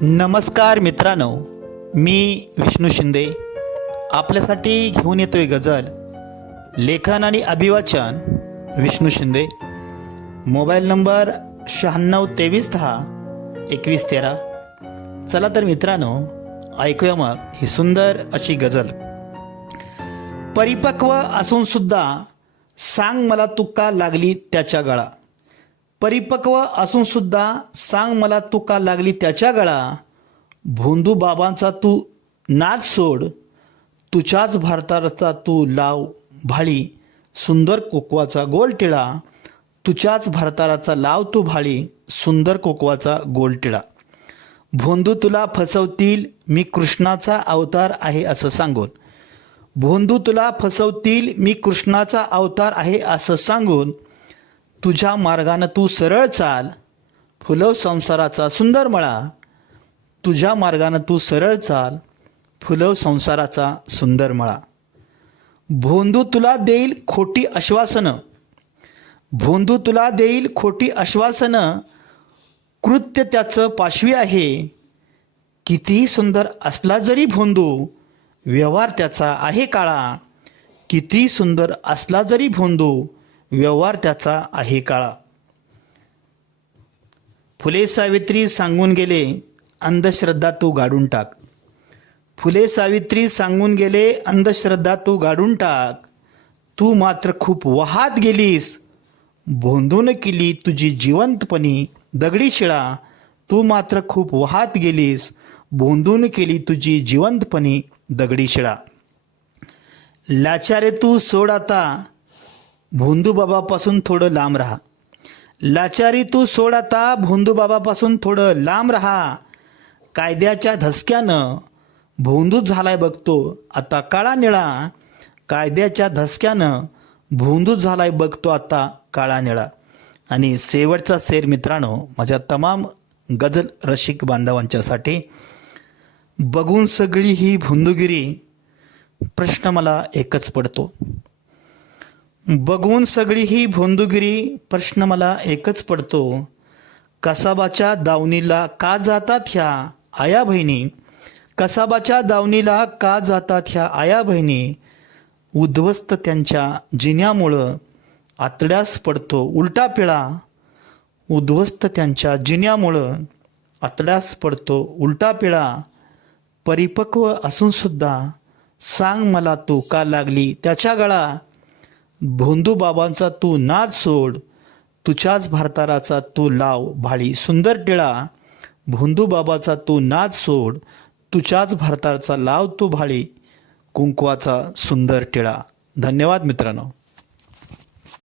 नमस्कार मित्रांनो, मी विष्णू शिंदे आपल्यासाठी घेऊन येतोय गझल. लेखन आणि अभिवाचन विष्णू शिंदे. Mobile number 9623102113. चला तर मित्रांनो, ऐकूया मग ही सुंदर अशी गझल. परिपक्व असून सुद्धा सांग मला तू का लागली त्याच्या गळा. परिपक्व असून सुद्धा सांग मला तू का लागली त्याच्या गळा. भोंदू बाबांचा तू नाद सोड, तुझ्याच भारताचा तू लाव भाळी सुंदर कोकवाचा गोल टिळा. तुझ्याच भारताचा लाव तू भाळी सुंदर कोकवाचा गोल टिळा. भोंदू तुला फसवतील मी कृष्णाचा अवतार आहे असं सांगून. भोंदू तुला फसवतील मी कृष्णाचा अवतार आहे असं सांगून. तुझ्या मार्गानं तू सरळ चाल, फुलव संसाराचा सुंदर मळा. तुझ्या मार्गानं तू सरळ चाल, फुलव संसाराचा सुंदर मळा. भोंदू तुला देईल खोटी आश्वासनं. भोंदू तुला देईल खोटी आश्वासनं. कृत्य त्याचं पाशवी आहे. कितीही सुंदर असला जरी भोंदू, व्यवहार त्याचा आहे काळा. किती सुंदर असला जरी भोंदू, व्यवहार त्याचा आहे काळा. फुले सावित्री सांगून गेले, अंधश्रद्धा तू गाडून टाक. फुले सावित्री सांगून गेले, अंधश्रद्धा तू गाडून टाक. तू मात्र खूप वाहात गेलीस, भोंदून केली तुझी जिवंतपणी दगडी शिळा. तू मात्र खूप वाहात गेलीस, भोंदून केली तुझी जिवंतपणी दगडी शिळा. लाचारे तू सोड आता, भोंदू बाबापासून थोडं लांब राहा. लाचारी तू सोड आता, भोंदू बाबापासून थोडं लांब राहा. कायद्याच्या धसक्यानं भोंदूच झालाय बघतो आता काळा निळा. कायद्याच्या धसक्यानं भोंदूच झालाय बघतो आता काळा निळा. आणि शेवटचा शेर मित्रांनो, माझ्या तमाम गझल रसिक बांधवांच्यासाठी. बघून सगळी ही भोंदूगिरी, प्रश्न मला एकच पडतो. बघून सगळी ही भोंदूगिरी, प्रश्न मला एकच पडतो. कसाबाच्या दावणीला का जातात ह्या आया बहिणी. कसाबाच्या दावणीला का जातात ह्या आया बहिणी. उद्ध्वस्त त्यांच्या जिन्यामुळं आतड्यास पडतो उलटा पिळा. उद्ध्वस्त त्यांच्या जिन्यामुळं आतड्यास पडतो उलटा पिळा. परिपक्व असून सुद्धा सांग मला तू का लागली त्याच्या गळा. भोंदू बाबांचा तू नाद सोड, तुझ्याच भारताराचा तू लाव भाळी सुंदर टिळा. भोंदू बाबाचा तू नाद सोड, तुझ्याच भारताचा लाव तू भाळी कुंकवाचा सुंदर टिळा. धन्यवाद मित्रांनो.